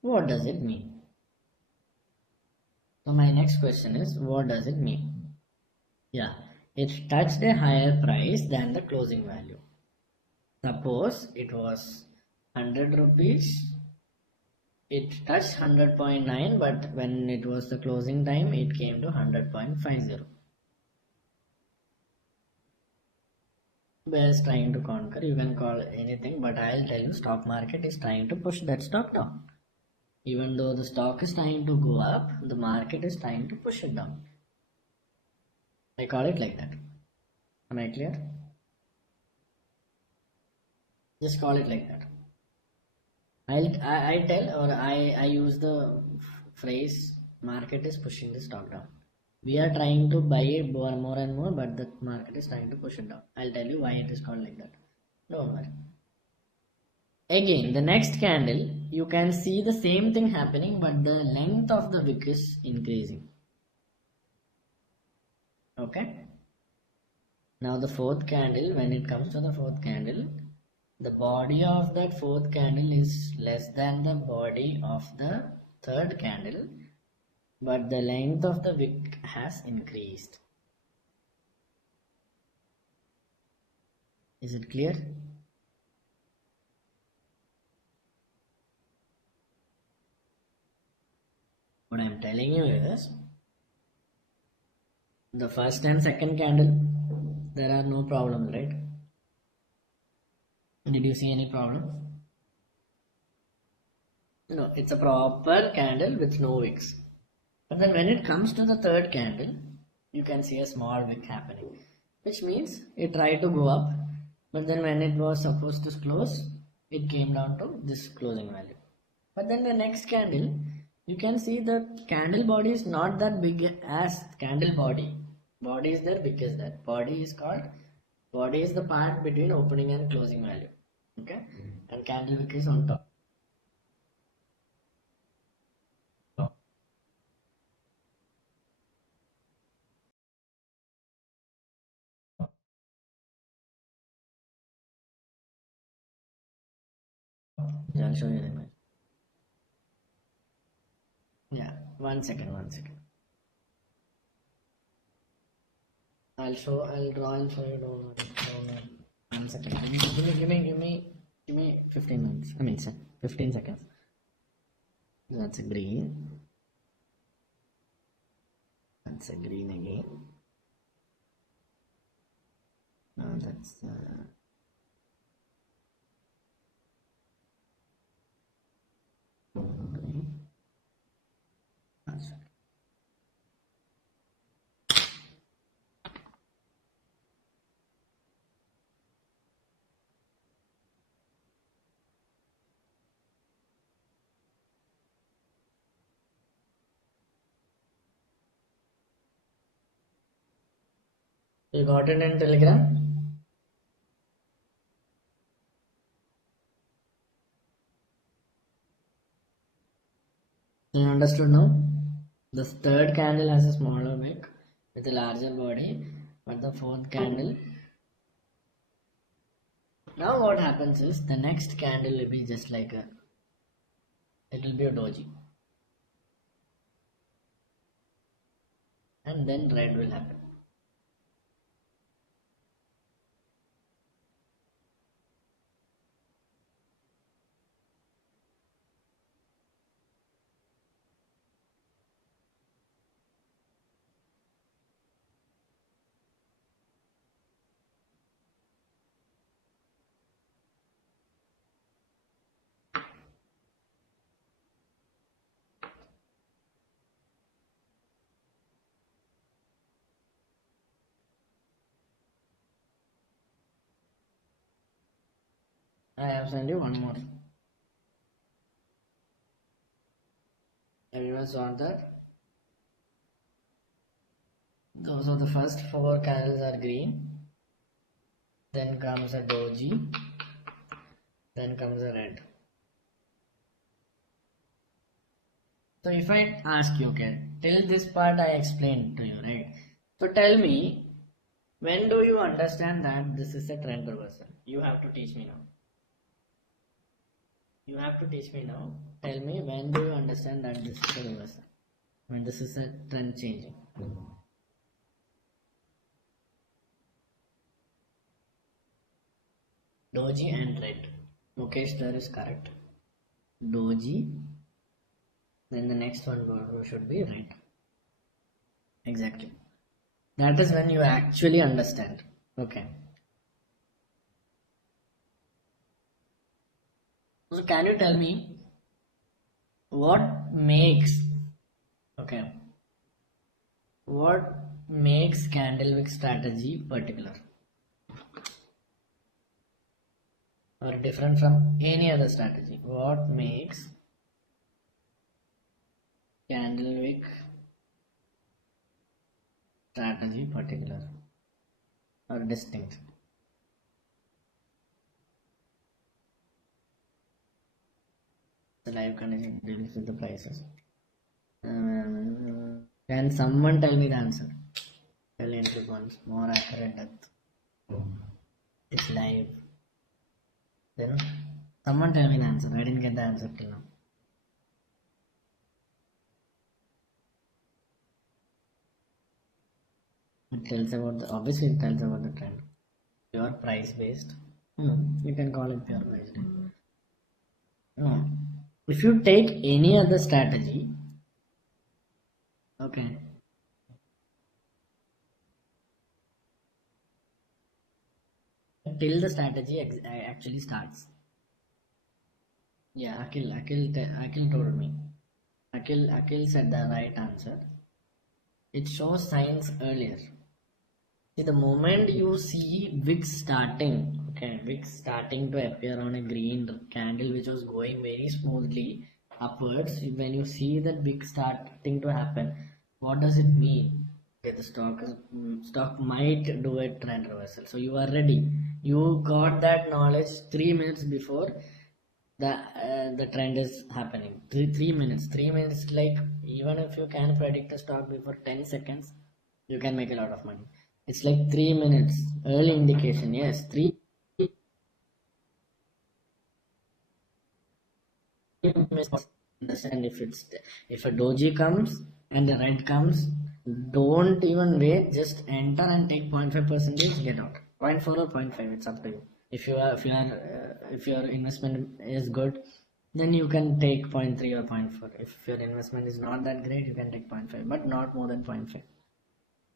What does it mean? So my next question is, what does it mean? Yeah, it touched a higher price than the closing value. Suppose it was 100 rupees, it touched 100.9, but when it was the closing time, it came to 100.50. Bear is trying to conquer, you can call anything, but I'll tell you, stock market is trying to push that stock down. Even though the stock is trying to go up, the market is trying to push it down. I call it like that. Am I clear? Just call it like that. I tell, or I use the phrase, market is pushing the stock down. We are trying to buy it more and more, but the market is trying to push it down. I'll tell you why it is called like that. Don't worry. Again, the next candle, you can see the same thing happening, but the length of the wick is increasing. Okay. Now the fourth candle, when it comes to the fourth candle, the body of that fourth candle is less than the body of the third candle, but the length of the wick has increased. Is it clear? What I am telling you is, the first and second candle, there are no problems, right? Did you see any problem? No, it's a proper candle with no wicks. But then when it comes to the third candle, you can see a small wick happening, which means it tried to go up, but then when it was supposed to close, it came down to this closing value. But then the next candle, you can see the candle body is not that big as candle body. Body is there, wick is there. Body is the part between opening and closing value. Okay, and candle wick is on top. Yeah, I'll show you the image. Yeah, one second, one second. I'll draw and show you. Don't worry, don't worry. 1 second. Give me 15 minutes. I mean, 15 seconds. That's a green. That's a green again. That's green. That's right. You got it in Telegram? You understood now? The third candle has a smaller wick with a larger body, but the fourth candle. Now what happens is the next candle will be just like a. It will be a doji, and then red will happen. I have sent you one more. Everyone saw that? So the first four candles are green, then comes a doji, then comes a red. So if I ask you, okay, till this part I explained to you, right? So tell me, when do you understand that this is a trend reversal? You have to teach me now. You have to teach me now. Tell me, when do you understand that this is a reversal? When this is a trend changing. Doji and red. Mukesh, there is correct. Doji. Then the next one should be red. Exactly. That is when you actually understand. Okay. So can you tell me what makes Candlewick strategy particular or different from any other strategy? What makes Candlewick strategy particular or distinct? The live condition deals with the prices. Can someone tell me the answer? Tell entry points, more accurate depth. It's live. Then someone tell me the answer. I didn't get the answer till now. It tells about the, obviously it tells about the trend. Pure price based. You can call it pure price based. No. If you take any other strategy, okay. Till the strategy actually starts. Yeah, Akil told me. Akil said the right answer. It shows signs earlier. See, the moment you see wick starting, wick starting to appear on a green candle which was going very smoothly upwards, when you see that wick starting to happen, what does it mean? Okay, the stock might do a trend reversal. So you are ready. You got that knowledge 3 minutes before the trend is happening. 3 minutes. Like, even if you can predict a stock before 10 seconds, you can make a lot of money. It's like 3 minutes early indication. Yes, 3 minutes. Understand, if a doji comes and the red comes, don't even wait, just enter and take 0.5 percentage, get out. 0.4 or 0.5, it's up to you. If your investment is good, then you can take 0.3 or 0.4. If your investment is not that great, you can take 0.5, but not more than 0.5.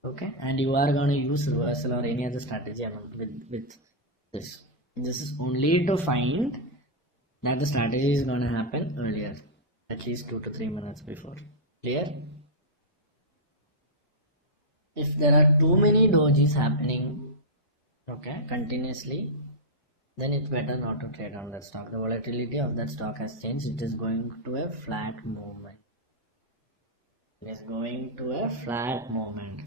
Okay, and you are going to use reversal or any other strategy with this. This is only to find that the strategy is going to happen earlier, at least 2 to 3 minutes before. Clear? If there are too many dojis happening, continuously, then it's better not to trade on that stock. The volatility of that stock has changed. It is going to a flat movement. It is going to a flat movement.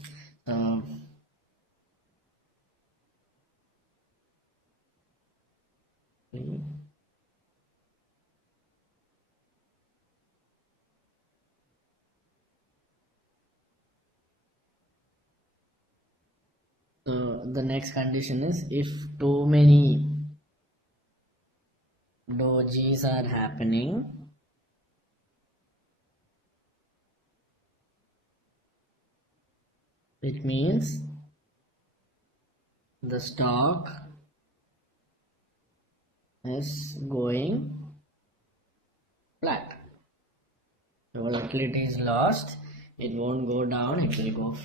So the next condition is, if too many dojis are happening, it means the stock is going flat. The volatility is lost. It won't go down, it will go